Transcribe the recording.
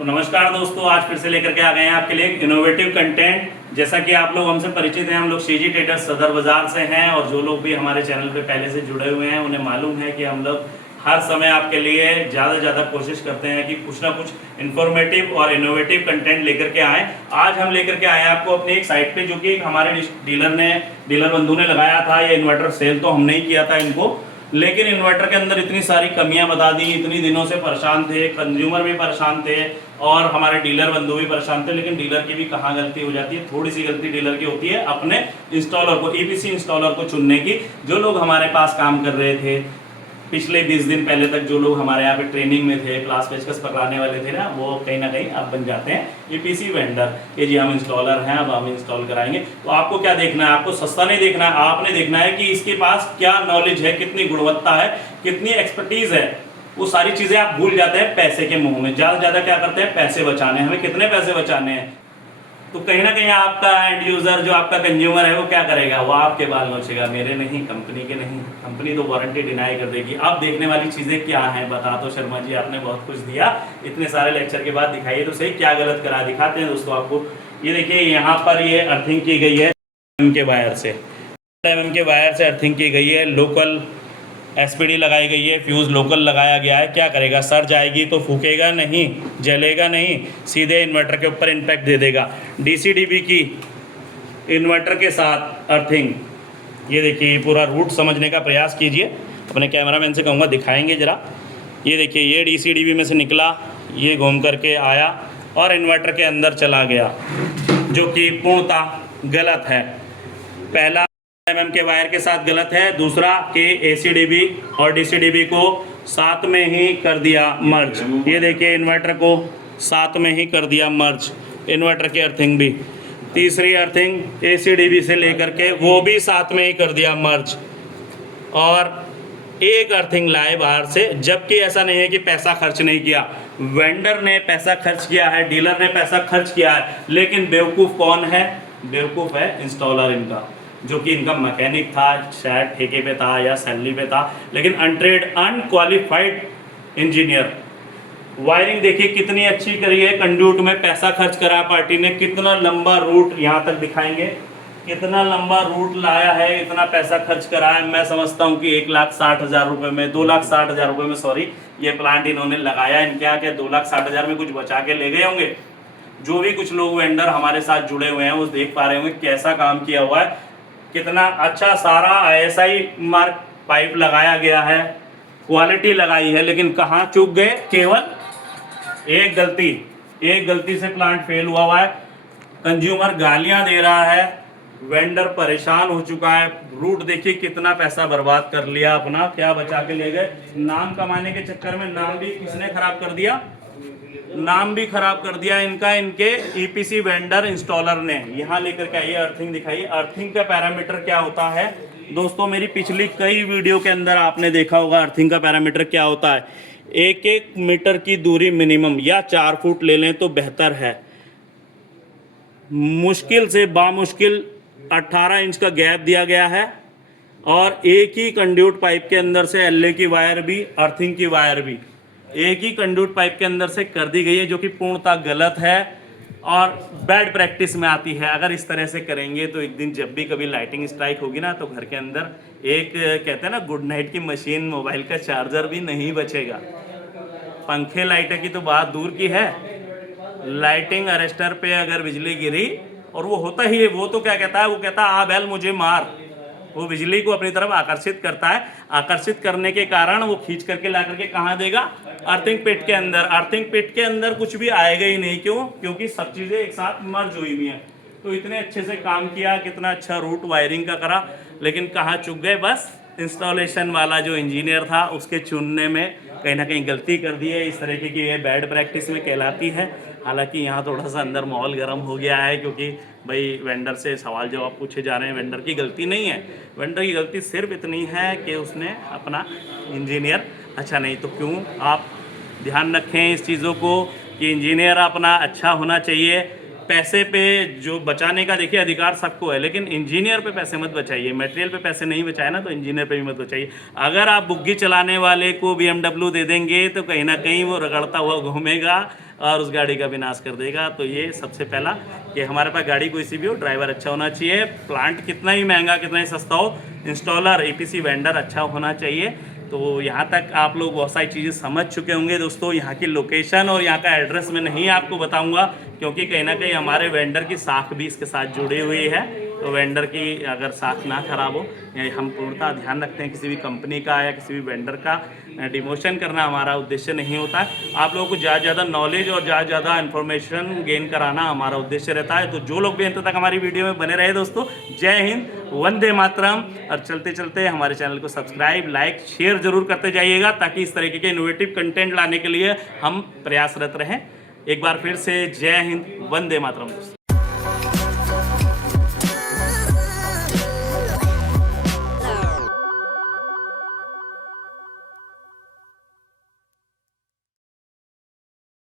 तो नमस्कार दोस्तों, आज फिर से लेकर के आ गए हैं आपके लिए इनोवेटिव कंटेंट। जैसा कि आप लोग हमसे परिचित हैं, हम लोग सीजी ट्रेडर्स सदर बाजार से हैं और जो लोग भी हमारे चैनल पे पहले से जुड़े हुए हैं उन्हें मालूम है कि हम लोग हर समय आपके लिए ज़्यादा से ज़्यादा कोशिश करते हैं कि कुछ ना कुछ इन्फॉर्मेटिव और इनोवेटिव कंटेंट लेकर के आएँ। आज हम लेकर के आए हैं आपको अपनी एक साइट पे, जो कि हमारे डीलर बंधु ने लगाया था। ये इन्वर्टर सेल तो हमने ही किया था इनको, लेकिन इन्वर्टर के अंदर इतनी सारी कमियां बता दी। इतनी दिनों से परेशान थे, कंज्यूमर भी परेशान थे और हमारे डीलर बंधु भी परेशान थे। लेकिन डीलर की भी कहाँ गलती हो जाती है, थोड़ी सी गलती डीलर की होती है अपने इंस्टॉलर को, ईपीसी इंस्टॉलर को चुनने की। जो लोग हमारे पास काम कर रहे थे पिछले 20 दिन पहले तक, जो लोग हमारे यहाँ पे ट्रेनिंग में थे, क्लास पेचकस पकड़ाने वाले थे ना, वो कहीं ना कहीं अब बन जाते हैं ईपीसी वेंडर कि जी हम इंस्टॉलर हैं, अब हम इंस्टॉल कराएंगे। तो आपको क्या देखना है, आपको सस्ता नहीं देखना है, आपने देखना है कि इसके पास क्या नॉलेज है, कितनी गुणवत्ता है, कितनी एक्सपर्टीज है। वो सारी चीजें आप भूल जाते हैं पैसे के मुंह में। ज्यादा से ज्यादा क्या करते हैं, पैसे बचाने, हमें कितने पैसे बचाने हैं। तो कहीं ना कहीं आपका एंड यूजर, जो आपका कंज्यूमर है, वो क्या करेगा, वो आपके बाल नोचेगा, मेरे नहीं, कंपनी के नहीं। कंपनी तो वारंटी डिनाई कर देगी। अब देखने वाली चीजें क्या हैं, बता तो शर्मा जी, आपने बहुत कुछ दिया, इतने सारे लेक्चर के बाद दिखाइए तो सही क्या गलत करा। दिखाते हैं दोस्तों आपको। ये देखिए, यहाँ पर ये अर्थिंग की गई है एमएम के वायर से, एमएम के वायर से अर्थिंग की गई है। लोकल एसपीडी लगाई गई है, फ्यूज़ लोकल लगाया गया है। क्या करेगा, सर जाएगी तो फूकेगा नहीं, जलेगा नहीं, सीधे इन्वर्टर के ऊपर इम्पैक्ट दे देगा। डीसीडीबी की इन्वर्टर के साथ अर्थिंग, ये देखिए, पूरा रूट समझने का प्रयास कीजिए। अपने कैमरामैन से कहूँगा दिखाएंगे ज़रा। ये देखिए, ये डीसीडीबी में से निकला, ये घूम करके आया और इन्वर्टर के अंदर चला गया, जो कि पूर्णतः गलत है। पहला एमएम के वायर के साथ गलत है, दूसरा कि एसीडीबी और डीसीडीबी को साथ में ही कर दिया मर्ज। ये देखिए, इन्वर्टर को साथ में ही कर दिया मर्ज, इन्वर्टर की अर्थिंग भी। तीसरी अर्थिंग एसीडीबी से लेकर के वो भी साथ में ही कर दिया मर्ज, और एक अर्थिंग लाए बाहर से। जबकि ऐसा नहीं है कि पैसा खर्च नहीं किया, वेंडर ने पैसा खर्च किया है, डीलर ने पैसा खर्च किया है, लेकिन बेवकूफ़ कौन है, बेवकूफ़ है इंस्टॉलर इनका, जो कि इनका मैकेनिक था, शायद ठेके पे था या सैलरी पे था, लेकिन अनट्रेड अनक्वालिफाइड इंजीनियर। वायरिंग देखिए कितनी अच्छी करी है, कंड्यूट में पैसा खर्च करा पार्टी ने, कितना लंबा रूट, यहाँ तक दिखाएंगे कितना लंबा रूट लाया है, इतना पैसा खर्च करा है। मैं समझता हूँ कि 1,60,000 रुपये में, 2,60,000 रुपये में, सॉरी, ये प्लांट इन्होंने लगाया। इनके यहाँ क्या 2,60,000 में कुछ बचा के ले गए होंगे। जो भी कुछ लोग वेंडर हमारे साथ जुड़े हुए हैं वो देख पा रहे होंगे कैसा काम किया हुआ है, कितना अच्छा सारा ISI मार्क पाइप लगाया गया है, क्वालिटी लगाई है। लेकिन कहाँ चूक गए, केवल एक गलती से प्लांट फेल हुआ है। कंज्यूमर गालियां दे रहा है, वेंडर परेशान हो चुका है। रूट देखिए कितना पैसा बर्बाद कर लिया अपना, क्या बचा के ले गए। नाम कमाने के चक्कर में नाम भी किसने खराब कर दिया, नाम भी खराब कर दिया इनका, इनके ईपीसी वेंडर इंस्टॉलर ने। यहाँ लेकर के आइए, अर्थिंग दिखाइए। अर्थिंग का पैरामीटर क्या होता है दोस्तों, मेरी पिछली कई वीडियो के अंदर आपने देखा होगा अर्थिंग का पैरामीटर क्या होता है। 1-1 मीटर की दूरी मिनिमम, या 4 फुट ले लें तो बेहतर है। मुश्किल से बामुश्किल 18 इंच का गैप दिया गया है, और एक ही कंड्यूट पाइप के अंदर से एलए की वायर भी, अर्थिंग की वायर भी एक ही कंड्यूट पाइप के अंदर से कर दी गई है, जो कि पूर्णतः गलत है और बैड प्रैक्टिस में आती है। अगर इस तरह से करेंगे तो एक दिन जब भी कभी लाइटिंग स्ट्राइक होगी ना, तो घर के अंदर एक, कहते हैं ना, गुड नाइट की मशीन, मोबाइल का चार्जर भी नहीं बचेगा। पंखे लाइटें की तो बात दूर की है, लाइटिंग अरेस्टर पे अगर बिजली गिरी, और वो होता ही है, वो तो क्या कहता है, वो कहता है आ बैल मुझे मार। वो बिजली को अपनी तरफ आकर्षित करता है, आकर्षित करने के कारण वो खींच करके ला करके कहाँ देगा, अर्थिंग पिट के अंदर। अर्थिंग पिट के अंदर कुछ भी आएगा ही नहीं, क्यों, क्योंकि सब चीज़ें एक साथ मर्ज हुई हुई हैं। तो इतने अच्छे से काम किया, कितना अच्छा रूट वायरिंग का करा, लेकिन कहाँ चुक गए, बस इंस्टॉलेशन वाला जो इंजीनियर था उसके चुनने में कहीं ना कहीं गलती कर दी है। इस तरीके की ये बैड प्रैक्टिस में कहलाती है। हालांकि यहाँ थोड़ा सा अंदर माहौल गर्म हो गया है, क्योंकि भाई वेंडर से सवाल जवाब पूछे जा रहे हैं। वेंडर की गलती नहीं है, वेंडर की गलती सिर्फ इतनी है कि उसने अपना इंजीनियर अच्छा नहीं। तो क्यों आप ध्यान रखें इस चीज़ों को कि इंजीनियर अपना अच्छा होना चाहिए। पैसे पे जो बचाने का देखिए अधिकार सबको है, लेकिन इंजीनियर पे पैसे मत बचाइए। मटेरियल पे पैसे नहीं बचाए ना तो इंजीनियर पे भी मत बचाइए। अगर आप बुग्गी चलाने वाले को BMW दे देंगे तो कहीं ना कहीं वो रगड़ता हुआ घूमेगा और उस गाड़ी का विनाश कर देगा। तो ये सबसे पहला कि हमारे पास गाड़ी कोई सी भी हो, ड्राइवर अच्छा होना चाहिए। प्लांट कितना ही महंगा कितना ही सस्ता हो, इंस्टॉलर EPC वेंडर अच्छा होना चाहिए। तो यहाँ तक आप लोग बहुत सारी चीज़ें समझ चुके होंगे दोस्तों। यहाँ की लोकेशन और यहाँ का एड्रेस मैं नहीं आपको बताऊँगा, क्योंकि कहीं ना कहीं हमारे वेंडर की साख भी इसके साथ जुड़ी हुई है। तो वेंडर की अगर साख ना खराब हो, हम पूर्णतः ध्यान रखते हैं किसी भी कंपनी का या किसी भी वेंडर का डिमोशन करना हमारा उद्देश्य नहीं होता है। आप लोगों को ज़्यादा से ज़्यादा नॉलेज और ज़्यादा से ज़्यादा इन्फॉर्मेशन गेन कराना हमारा उद्देश्य रहता है। तो जो लोग भी अंत तक हमारी वीडियो में बने रहे दोस्तों, जय हिंद, वंदे मातरम। और चलते चलते हमारे चैनल को सब्सक्राइब, लाइक, शेयर जरूर करते जाइएगा, ताकि इस तरीके के इनोवेटिव कंटेंट लाने के लिए हम प्रयासरत रहें। एक बार फिर से जय हिंद, वंदे मातरम दोस्तों।